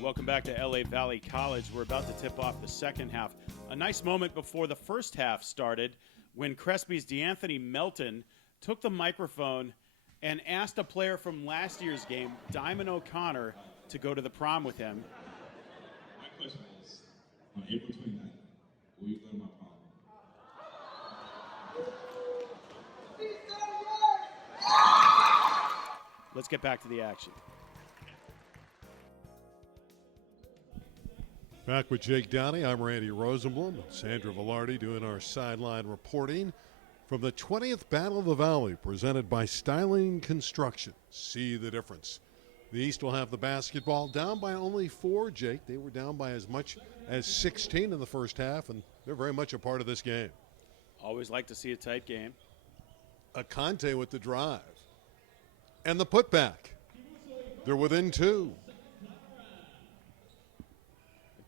Welcome back to LA Valley College. We're about to tip off the second half. A nice moment before the first half started when Crespi's DeAnthony Melton took the microphone and asked a player from last year's game, Diamond O'Connor, to go to the prom with him. My question is, on April 29th, will you go to my prom? Let's get back to the action. Back with Jake Downey, I'm Randy Rosenblum. Sandra Velarde doing our sideline reporting from the 20th Battle of the Valley, presented by SIDELINE Construction. See the difference. The East will have the basketball, down by only 4, Jake. They were down by as much as 16 in the first half, and they're very much a part of this game. Always like to see a tight game. Akante with the drive. And the putback. They're within 2.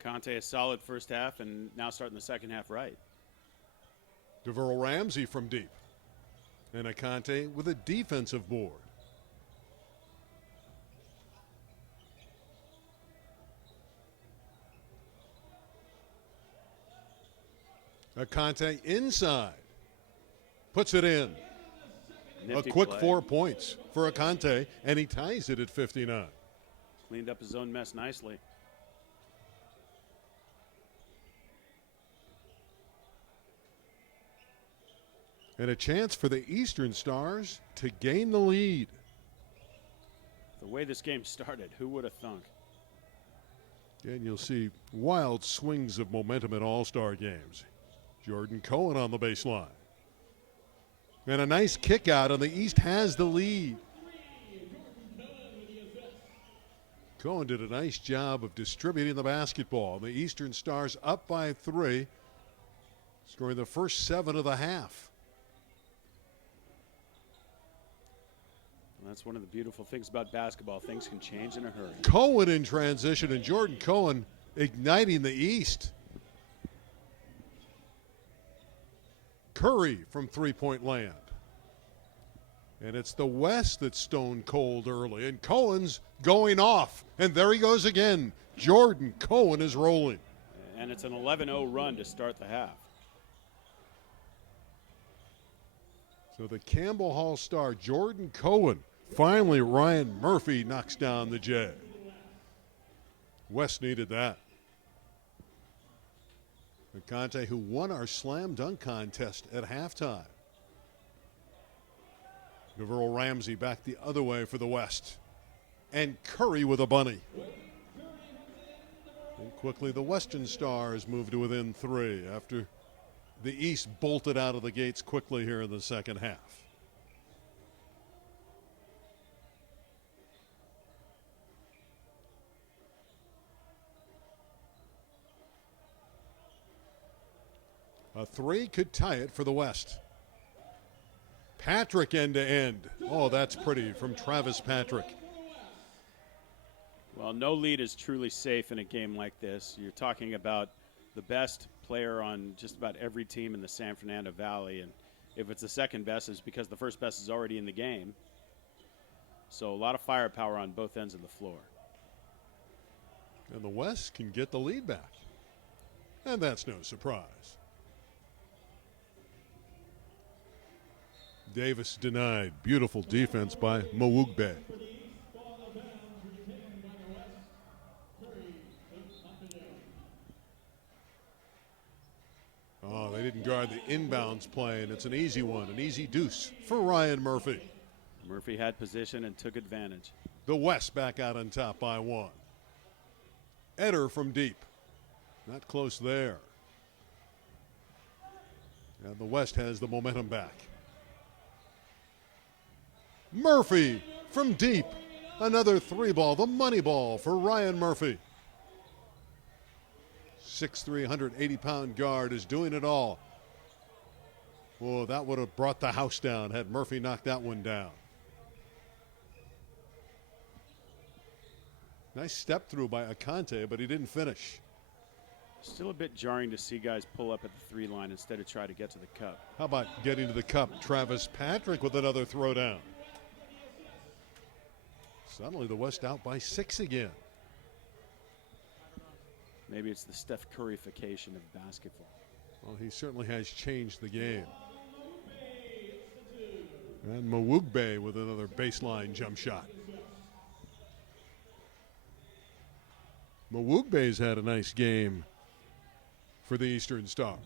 Conte a solid first half and now starting the second half right. DeVeryl Ramsey from deep. And Akante with a defensive board. Akante inside. Puts it in. Nifty a quick play. 4 points for Akante, and he ties it at 59. Cleaned up his own mess nicely. And a chance for the Eastern Stars to gain the lead. The way this game started, who would have thunk? And you'll see wild swings of momentum in all-star games. Jordan Cohen on the baseline. And a nice kick out, and the East has the lead. Cohen did a nice job of distributing the basketball. The Eastern Stars up by 3, scoring the first 7 of the half. That's one of the beautiful things about basketball. Things can change in a hurry. Cohen in transition, and Jordan Cohen igniting the East. Curry from three-point land. And it's the West that's stone cold early, and Cohen's going off. And there he goes again. Jordan Cohen is rolling. And it's an 11-0 run to start the half. So the Campbell Hall star, Jordan Cohen. Finally, Ryan Murphy knocks down the J. West needed that. Conte, who won our slam dunk contest at halftime. DeVeryl Ramsey back the other way for the West. And Curry with a bunny. And quickly the Western Stars move to within 3 after the East bolted out of the gates quickly here in the second half. A 3 could tie it for the West. Patrick end to end. Oh, that's pretty from Travis Patrick. Well, no lead is truly safe in a game like this. You're talking about the best player on just about every team in the San Fernando Valley, and if it's the second best, it's because the first best is already in the game. So a lot of firepower on both ends of the floor. And the West can get the lead back. And that's no surprise. Davis denied. Beautiful defense by Mawugbe. Oh, they didn't guard the inbounds play, and it's an easy one, an easy deuce for Ryan Murphy. Murphy had position and took advantage. The West back out on top by 1. Eder from deep. Not close there. And the West has the momentum back. Murphy from deep. Another 3-ball, the money ball for Ryan Murphy. 6'3", 180-pound guard is doing it all. Oh, that would have brought the house down had Murphy knocked that one down. Nice step through by Akante, but he didn't finish. Still a bit jarring to see guys pull up at the 3 line instead of try to get to the cup. How about getting to the cup? Travis Patrick with another throwdown. Suddenly the West out by 6 again. Maybe it's the Steph Curryfication of basketball. Well, he certainly has changed the game. And Mwugbe with another baseline jump shot. Mwugbe's had a nice game for the Eastern Stars.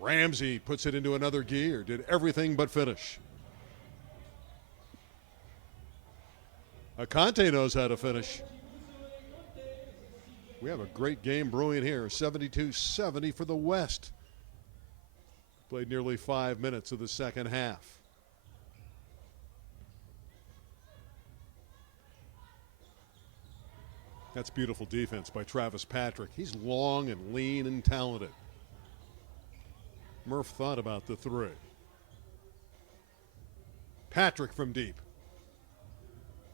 Ramsey puts it into another gear, did everything but finish. Akante knows how to finish. We have a great game brewing here, 72-70 for the West. Played nearly 5 minutes of the second half. That's beautiful defense by Travis Patrick. He's long and lean and talented. Murph thought about the three. Patrick from deep.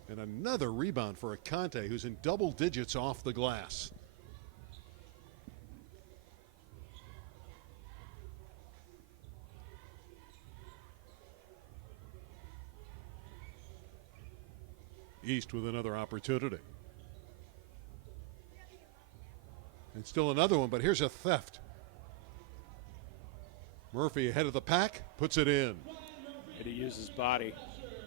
And another rebound for Akante, who's in double digits off the glass. East with another opportunity. And still another one, but here's a theft. Murphy ahead of the pack, puts it in. And he used his body.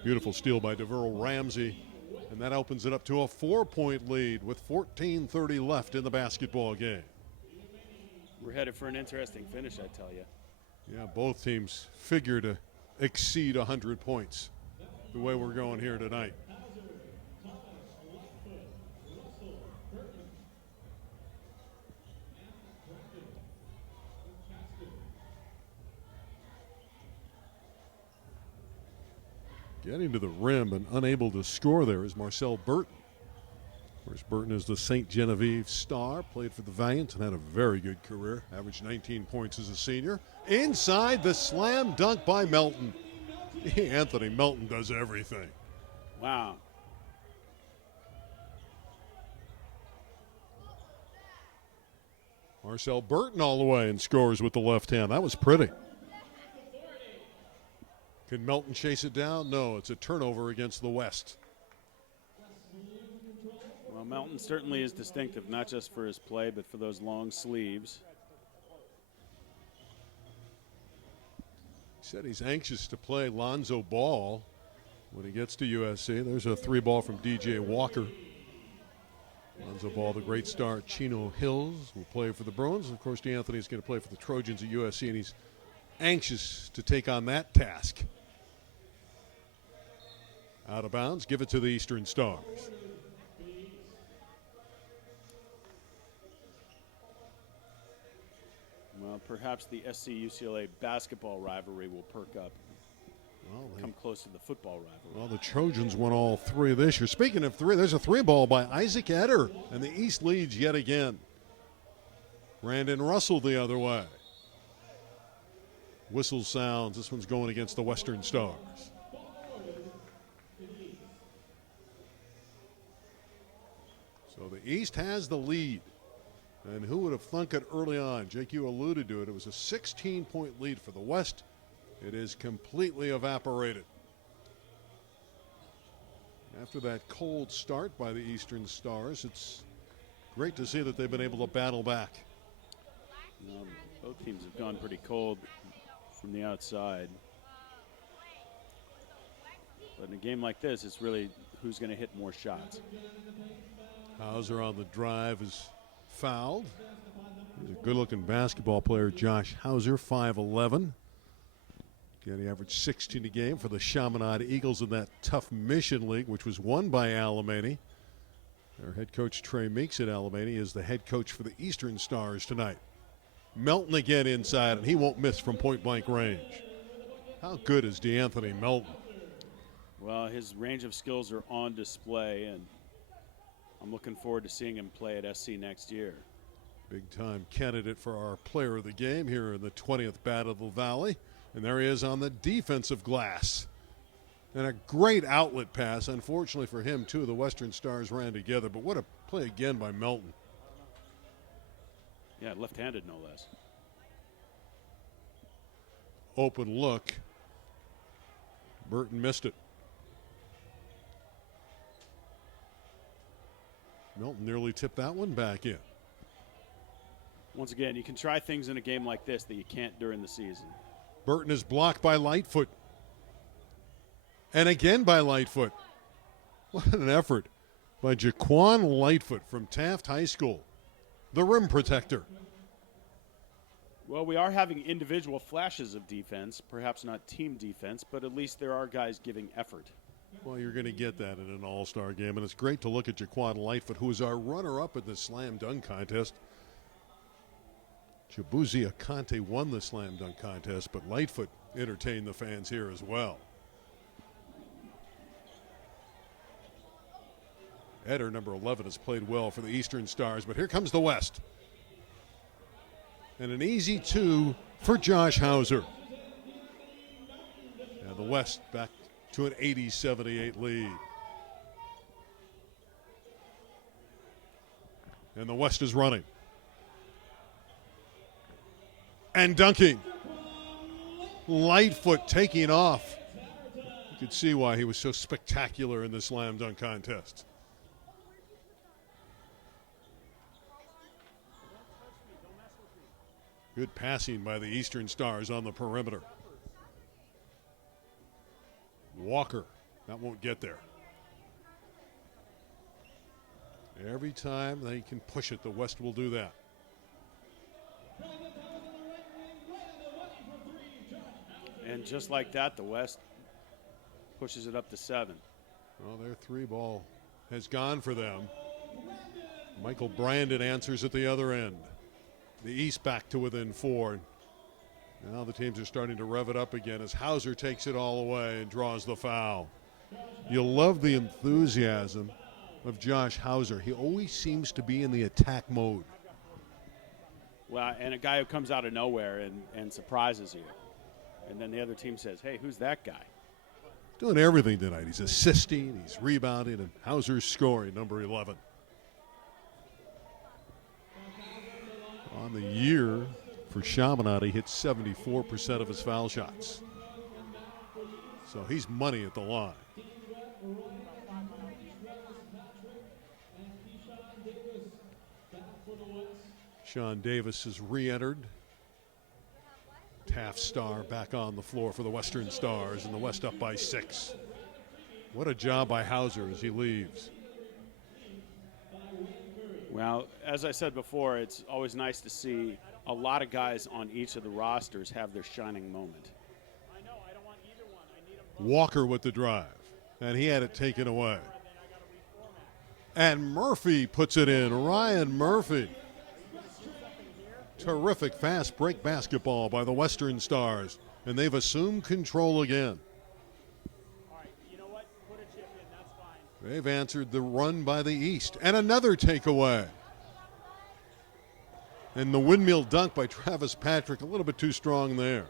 Beautiful steal by DeVerl Ramsey. And that opens it up to a 4-point lead with 14:30 left in the basketball game. We're headed for an interesting finish, I tell you. Yeah, both teams figure to exceed 100 points the way we're going here tonight. Getting to the rim and unable to score there is Marcel Burton. Of course, Burton is the St. Genevieve star, played for the Valiant and had a very good career, averaged 19 points as a senior. Inside, the slam dunk by Melton. Anthony Melton does everything. Wow. Marcel Burton all the way and scores with the left hand. That was pretty. Can Melton chase it down? No, it's a turnover against the West. Well, Melton certainly is distinctive, not just for his play, but for those long sleeves. He said he's anxious to play Lonzo Ball when he gets to USC. There's a 3-ball from DJ Walker. Lonzo Ball, the great star, Chino Hills, will play for the Bruins. Of course, DeAnthony's going to play for the Trojans at USC, and he's anxious to take on that task. Out of bounds, give it to the Eastern Stars. Well, perhaps the SC-UCLA basketball rivalry will perk up. Well, Come close to the football rivalry. Well, the Trojans won all three this year. Speaking of three, there's a 3-ball by Isaac Eder, and the East leads yet again. Brandon Russell the other way. Whistle sounds. This one's going against the Western Stars. So the East has the lead. And who would have thunk it early on? Jake, you alluded to it. It was a 16-point lead for the West. It is completely evaporated. After that cold start by the Eastern Stars, it's great to see that they've been able to battle back. Both teams have gone pretty cold from the outside. But in a game like this, it's really who's going to hit more shots. Hauser on the drive is fouled. He's a good-looking basketball player, Josh Hauser, 5'11". Again, he averaged 16 a game for the Chaminade Eagles in that tough Mission League, which was won by Alemany. Their head coach, Trey Meeks at Alemany, is the head coach for the Eastern Stars tonight. Melton again inside, and he won't miss from point-blank range. How good is DeAnthony Melton? Well, his range of skills are on display, and I'm looking forward to seeing him play at SC next year. Big-time candidate for our player of the game here in the 20th Battle of the Valley. And there he is on the defensive glass. And a great outlet pass. Unfortunately for him, too, the Western Stars ran together. But what a play again by Melton. Yeah, left-handed no less. Open look. Burton missed it. Melton nearly tipped that one back in. Once again, you can try things in a game like this that you can't during the season. Burton is blocked by Lightfoot. And again by Lightfoot. What an effort by Jaquan Lightfoot from Taft High School, the rim protector. Well, we are having individual flashes of defense, perhaps not team defense, but at least there are guys giving effort. Well, you're going to get that in an all-star game, and it's great to look at Jaquan Lightfoot, who is our runner-up in the slam dunk contest. Chibuzi Akante won the slam dunk contest, but Lightfoot entertained the fans here as well. Eder, number 11, has played well for the Eastern Stars, but here comes the West. And an easy 2 for Josh Hauser. And the West back to an 80-78 lead. And the West is running. And dunking. Lightfoot taking off. You could see why he was so spectacular in the slam dunk contest. Good passing by the Eastern Stars on the perimeter. Walker, that won't get there. Every time they can push it, the West will do that. And just like that, the West pushes it up to 7. Well, their 3 ball has gone for them. Michael Brandon answers at the other end. The East back to within 4. Now the teams are starting to rev it up again as Hauser takes it all away and draws the foul. You love the enthusiasm of Josh Hauser. He always seems to be in the attack mode. Well, and a guy who comes out of nowhere and surprises you. And then the other team says, hey, who's that guy? Doing everything tonight. He's assisting, he's rebounding, and Hauser's scoring, number 11. On the year for Chaminade, he hits 74% of his foul shots. So he's money at the line. Sean Davis has re-entered. Taft Star back on the floor for the Western Stars, and the West up by 6. What a job by Hauser as he leaves. Well, as I said before, it's always nice to see a lot of guys on each of the rosters have their shining moment. Walker with the drive, and he had it taken away. And Murphy puts it in. Ryan Murphy. Terrific fast break basketball by the Western Stars, and they've assumed control again. They've answered the run by the East, and another takeaway. And the windmill dunk by Travis Patrick, a little bit too strong there.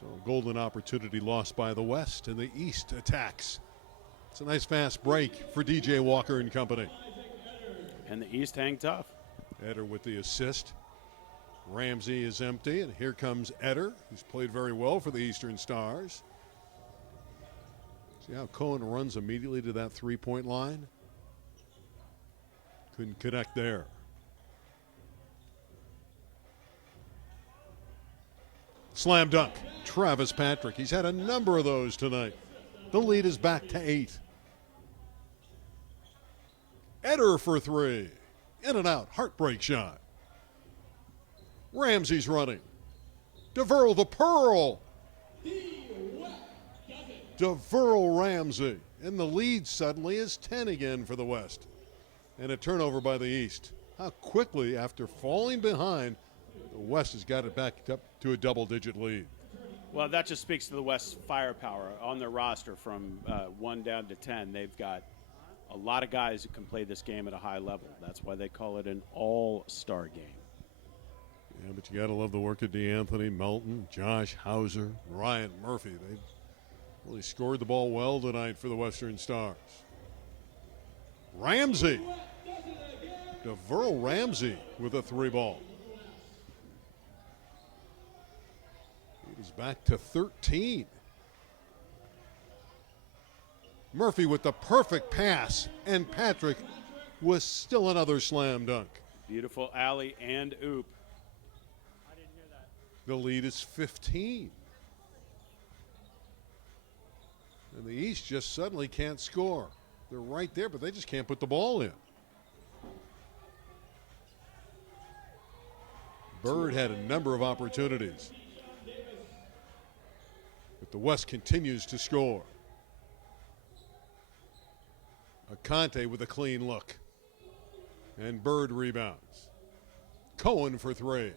So a golden opportunity lost by the West, and the East attacks. It's a nice fast break for DJ Walker and company. And the East hang tough. Eder with the assist. Ramsey is empty, and here comes Eder, who's played very well for the Eastern Stars. See how Cohen runs immediately to that three-point line? Couldn't connect there. Slam dunk, Travis Patrick. He's had a number of those tonight. The lead is back to 8. Eder for 3. In and out, heartbreak shot. Ramsey's running. DeVerl the Pearl. DeVerl Ramsey. And the lead suddenly is 10 again for the West. And a turnover by the East. How quickly, after falling behind, the West has got it back up to a double-digit lead. Well, that just speaks to the West's firepower on their roster from 1 down to 10. They've got a lot of guys who can play this game at a high level. That's why they call it an all-star game. Yeah, but you got to love the work of DeAnthony, Melton, Josh Hauser, Ryan Murphy. They really scored the ball well tonight for the Western Stars. Ramsey. DeVerl Ramsey with a 3-ball. It is back to 13. Murphy with the perfect pass, and Patrick was still another slam dunk. Beautiful alley and oop. The lead is 15. And the East just suddenly can't score. They're right there, but they just can't put the ball in. Bird had a number of opportunities. But the West continues to score. Conte with a clean look. And Bird rebounds. Cohen for three.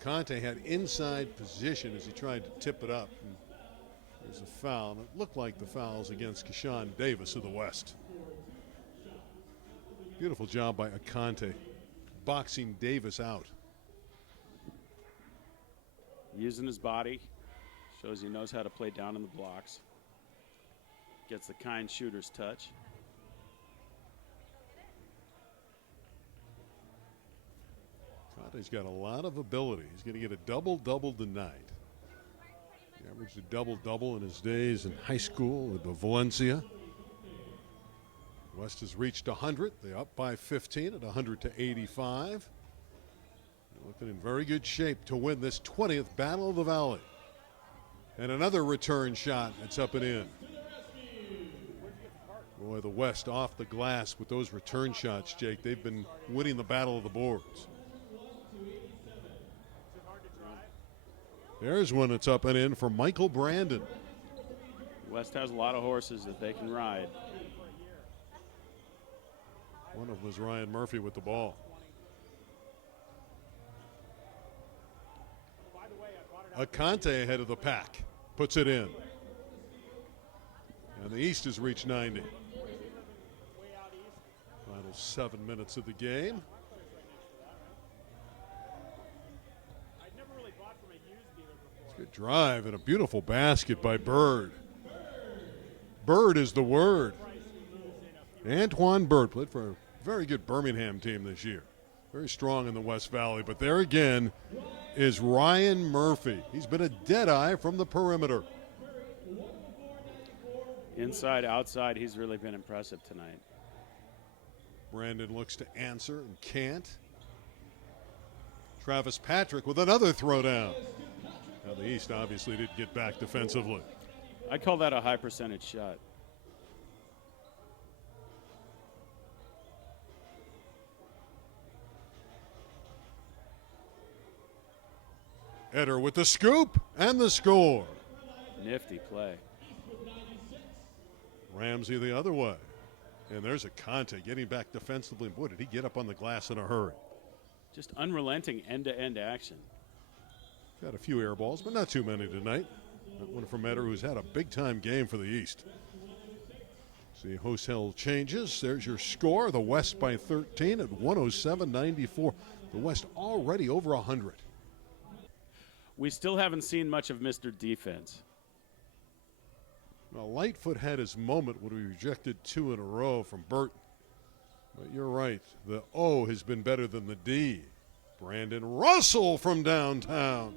Conte had inside position as he tried to tip it up. And there's a foul, and it looked like the foul's against Keshawn Davis of the West. Beautiful job by Conte, boxing Davis out. Using his body, shows he knows how to play down in the blocks. Gets the kind shooter's touch. Conte's got a lot of ability. He's going to get a double-double tonight. He averaged a double-double in his days in high school with Valencia. West has reached 100. They're up by 15 at 100-85. They're looking in very good shape to win this 20th Battle of the Valley. And another return shot. It's up and in. Boy, the West off the glass with those return shots, Jake. They've been winning the battle of the boards. There's one that's up and in for Michael Brandon. West has a lot of horses that they can ride. One of them was Ryan Murphy with the ball. Conte ahead of the pack. Puts it in. And the East has reached 90. Final 7 minutes of the game. Good drive and a beautiful basket by Bird. Bird is the word. Antoine Bird played for a very good Birmingham team this year. Very strong in the West Valley. But there again is Ryan Murphy. He's been a deadeye from the perimeter. Inside, outside, he's really been impressive tonight. Brandon looks to answer and can't. Travis Patrick with another throwdown. Now the East obviously didn't get back defensively. I call that a high percentage shot. Eder with the scoop and the score. Nifty play. Ramsey the other way. And there's a Conte getting back defensively. Boy, did he get up on the glass in a hurry. Just unrelenting end-to-end action. Got a few air balls, but not too many tonight. That one from Eder, who's had a big-time game for the East. See, Hosell changes. There's your score. The West by 13 at 107-94. The West already over 100. We still haven't seen much of Mr. Defense. Well, Lightfoot had his moment when he rejected 2 in a row from Burton. But you're right. The O has been better than the D. Brandon Russell from downtown.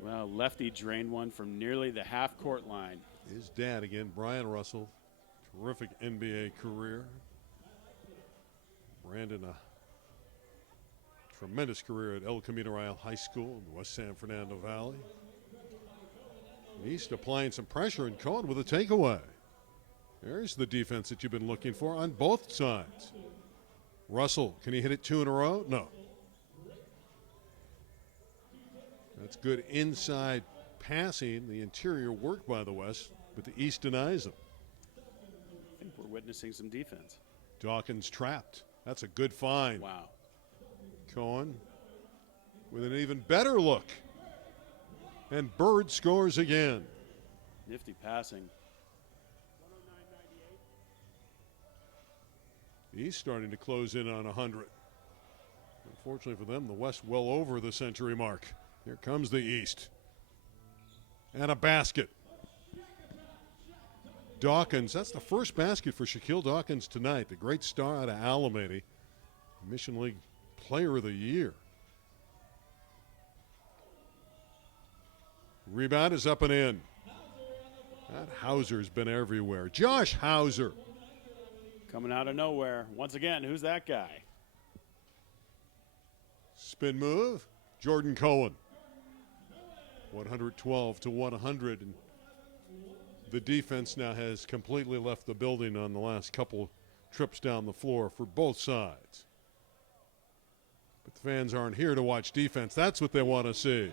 Well, lefty drained one from nearly the half-court line. His dad again, Brian Russell. Terrific NBA career. Brandon, a tremendous career at El Camino Real High School in the West San Fernando Valley. East applying some pressure, and Cohen with a takeaway. There's the defense that you've been looking for on both sides. Russell, can he hit it 2 in a row? No. That's good inside passing. The interior work by the West, but the East denies them. I think we're witnessing some defense. Dawkins trapped. That's a good find. Wow. Cohen with an even better look. And Bird scores again. Nifty passing. He's starting to close in on 100. Unfortunately for them, the West well over the century mark. Here comes the East. And a basket. Dawkins, that's the first basket for Shaquille Dawkins tonight. The great star out of Alameda. Mission League Player of the Year. Rebound is up and in. That Hauser's been everywhere. Josh Hauser. Coming out of nowhere. Once again, who's that guy? Spin move. Jordan Cohen. 112 to 100. And the defense now has completely left the building on the last couple trips down the floor for both sides. But the fans aren't here to watch defense. That's what they want to see.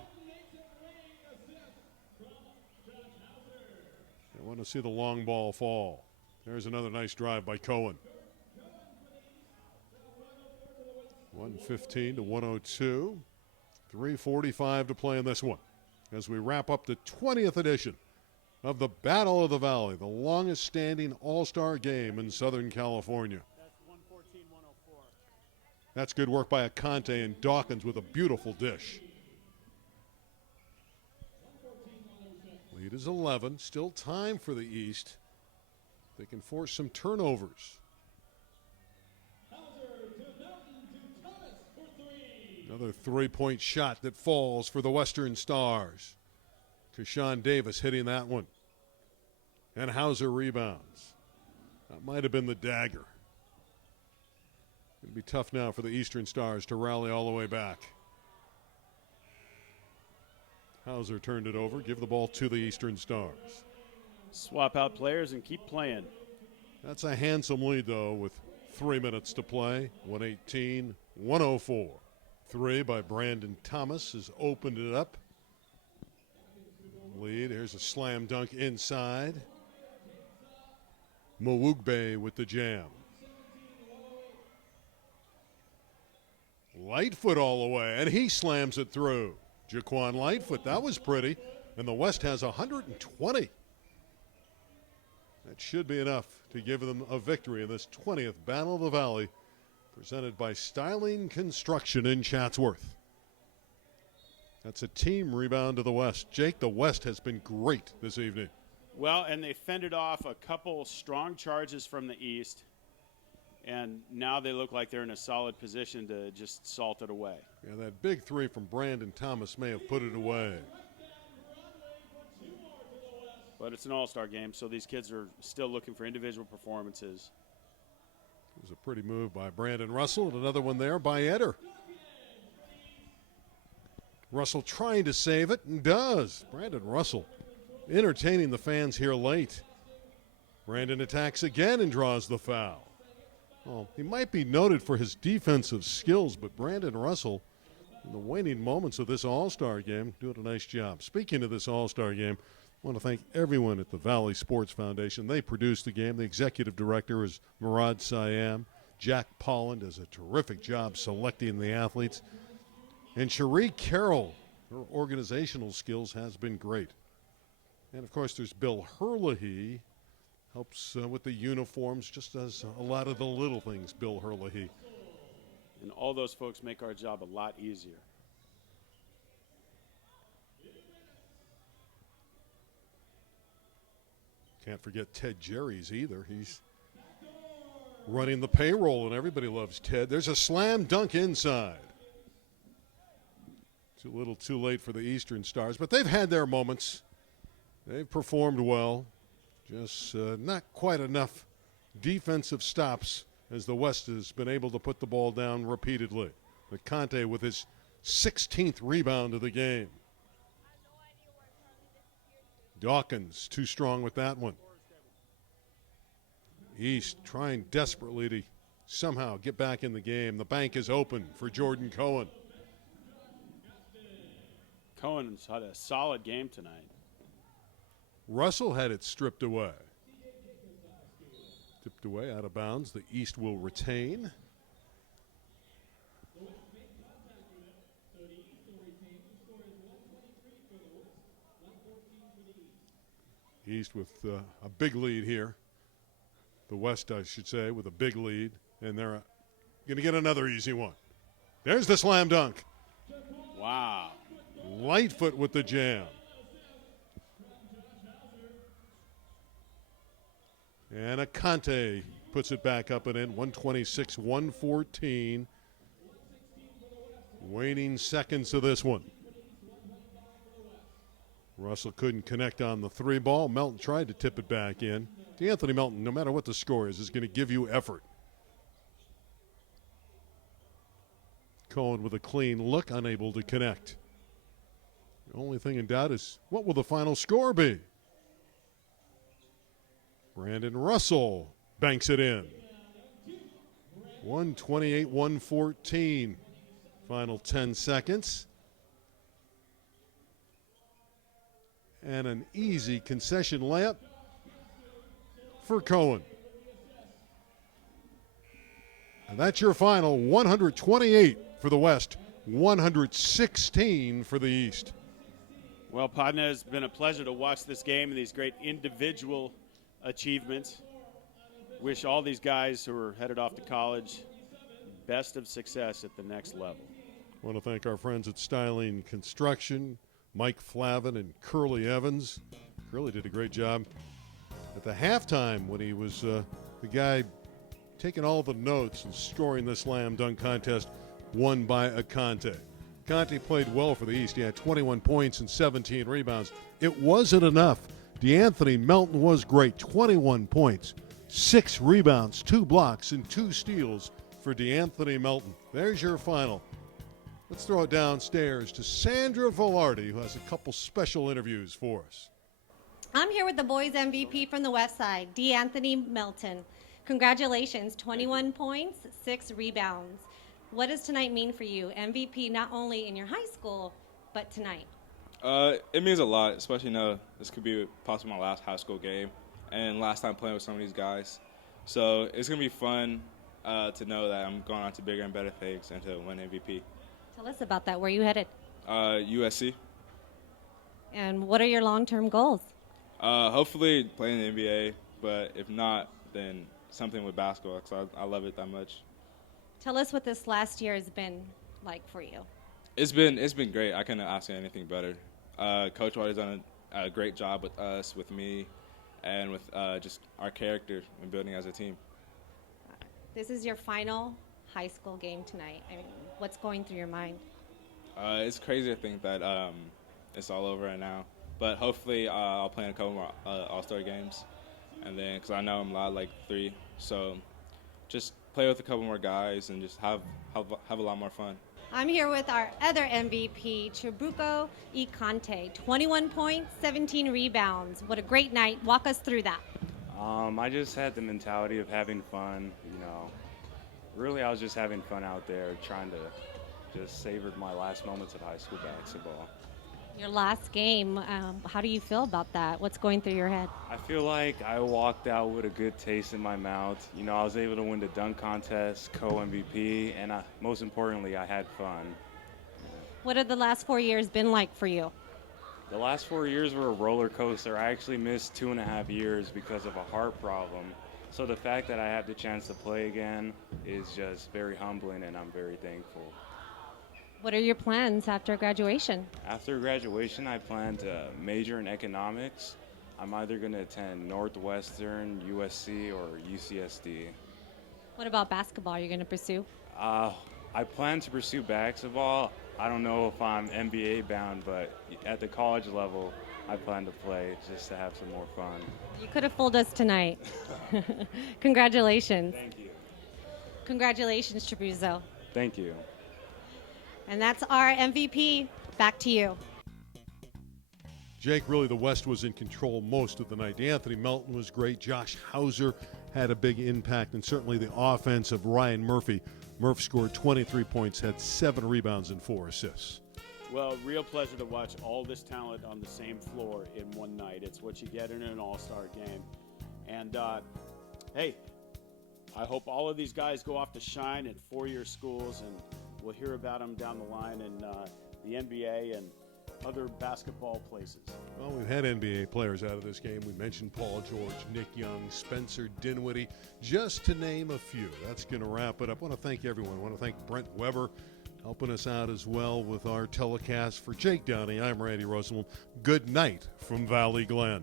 They want to see the long ball fall. There's another nice drive by Cohen. 115 to 102. 3:45 to play in this one as we wrap up the 20th edition of the Battle of the Valley, the longest standing all-star game in Southern California. That's 114-104. That's good work by Aconte and Dawkins with a beautiful dish. Lead is 11. Still time for the East. They can force some turnovers. Another three-point shot that falls for the Western Stars. Kashawn Davis hitting that one. And Hauser rebounds. That might have been the dagger. It'll be tough now for the Eastern Stars to rally all the way back. Hauser turned it over. Give the ball to the Eastern Stars. Swap out players and keep playing. That's a handsome lead, though, with 3 minutes to play. 118-104. Three by Brandon Thomas has opened it up. Lead. Here's a slam dunk inside. Mwugbe with the jam. Lightfoot all the way, and he slams it through. Jaquan Lightfoot, that was pretty. And the West has 120. That should be enough to give them a victory in this 20th Battle of the Valley, presented by SIDELINE Construction in Chatsworth. That's a team rebound to the West. Jake, the West has been great this evening. Well, and they fended off a couple strong charges from the East, and now they look like they're in a solid position to just salt it away. Yeah, that big three from Brandon Thomas may have put it away. But it's an all-star game, so these kids are still looking for individual performances. It was a pretty move by Brandon Russell, and another one there by Eder. Russell trying to save it, and does. Brandon Russell entertaining the fans here late. Brandon attacks again and draws the foul. Well, he might be noted for his defensive skills, but Brandon Russell, in the waning moments of this all-star game, doing a nice job. Speaking of this all-star game, I want to thank everyone at the Valley Sports Foundation. They produced the game. The executive director is Murad Siam. Jack Polland does a terrific job selecting the athletes. And Cherie Carroll, her organizational skills has been great. And, of course, there's Bill Herlihy, helps with the uniforms, just does a lot of the little things, Bill Herlihy. And all those folks make our job a lot easier. Can't forget Ted Jerry's either. He's running the payroll, and everybody loves Ted. There's a slam dunk inside. It's a little too late for the Eastern Stars, but they've had their moments. They've performed well. Just not quite enough defensive stops as the West has been able to put the ball down repeatedly. But Conte with his 16th rebound of the game. Dawkins too strong with that one. East trying desperately to somehow get back in the game. The bank is open for Jordan Cohen. Cohen's had a solid game tonight. Russell had it stripped away. Tipped away out of bounds. The East will retain. East with a big lead here. The West, I should say, with a big lead. And they're going to get another easy one. There's the slam dunk. Wow. Lightfoot with the jam. And Aconte puts it back up and in. 126-114. Waning seconds to this one. Russell couldn't connect on the 3 ball. Melton tried to tip it back in. D'Anthony Melton, no matter what the score is going to give you effort. Cohen with a clean look, unable to connect. The only thing in doubt is what will the final score be? Brandon Russell banks it in. 128-114. Final 10 seconds. And an easy concession layup for Cohen. And that's your final. 128 for the West, 116 for the East. Well, Podna, it's been a pleasure to watch this game and these great individual achievements. Wish all these guys who are headed off to college best of success at the next level. I want to thank our friends at SIDELINE Construction, Mike Flavin and Curly Evans. Curly did a great job at the halftime when he was the guy taking all the notes and scoring the slam dunk contest won by Conte. Conte played well for the East. He had 21 points and 17 rebounds. It wasn't enough. D'Anthony Melton was great. 21 points, 6 rebounds, 2 blocks, and 2 steals for D'Anthony Melton. There's your final. Let's throw it downstairs to Sandra Velarde, who has a couple special interviews for us. I'm here with the boys MVP from the West Side, D'Anthony Melton. Congratulations, 21 points, 6 rebounds. What does tonight mean for you? MVP not only in your high school, but tonight. It means a lot, especially now this could be possibly my last high school game and last time playing with some of these guys. So it's going to be fun to know that I'm going on to bigger and better things and to win MVP. Tell us about that. Where are you headed? USC. And what are your long-term goals? Hopefully playing in the NBA, but if not, then something with basketball because I love it that much. Tell us what this last year has been like for you. It's been great. I couldn't ask for anything better. Coach White has done a great job with us, with me, and with just our character and building as a team. This is your final high school game tonight. I mean, what's going through your mind? It's crazy to think that it's all over right now. But hopefully I'll play in a couple more All-Star games. And then, because I know I'm allowed like 3. So just play with a couple more guys and just have a lot more fun. I'm here with our other MVP, Chibuko Ikante. 21 points, 17 rebounds. What a great night. Walk us through that. I just had the mentality of having fun, Really, I was just having fun out there, trying to just savor my last moments of high school basketball. Your last game, how do you feel about that? What's going through your head? I feel like I walked out with a good taste in my mouth. I was able to win the dunk contest, co-MVP, and most importantly, I had fun. What have the last 4 years been like for you? The last 4 years were a roller coaster. I actually missed 2.5 years because of a heart problem. So the fact that I have the chance to play again is just very humbling, and I'm very thankful. What are your plans after graduation? After graduation, I plan to major in economics. I'm either going to attend Northwestern, USC, or UCSD. What about basketball? You're going to pursue? I plan to pursue basketball. I don't know if I'm NBA bound, but at the college level, I plan to play just to have some more fun. You could have fooled us tonight. Congratulations. Thank you. Congratulations, Tribuzzo. Thank you. And that's our MVP. Back to you. Jake, really the West was in control most of the night. D'Anthony Melton was great. Josh Hauser had a big impact, and certainly the offense of Ryan Murphy. Murph scored 23 points, had 7 rebounds and 4 assists. Well, real pleasure to watch all this talent on the same floor in one night. It's what you get in an all-star game. And, hey, I hope all of these guys go off to shine at four-year schools, and we'll hear about them down the line in the NBA and other basketball places. Well, we've had NBA players out of this game. We mentioned Paul George, Nick Young, Spencer Dinwiddie, just to name a few. That's going to wrap it up. I want to thank everyone. I want to thank Brent Weber, helping us out as well with our telecast. For Jake Downey, I'm Randy Rosenblum. Good night from Valley Glen.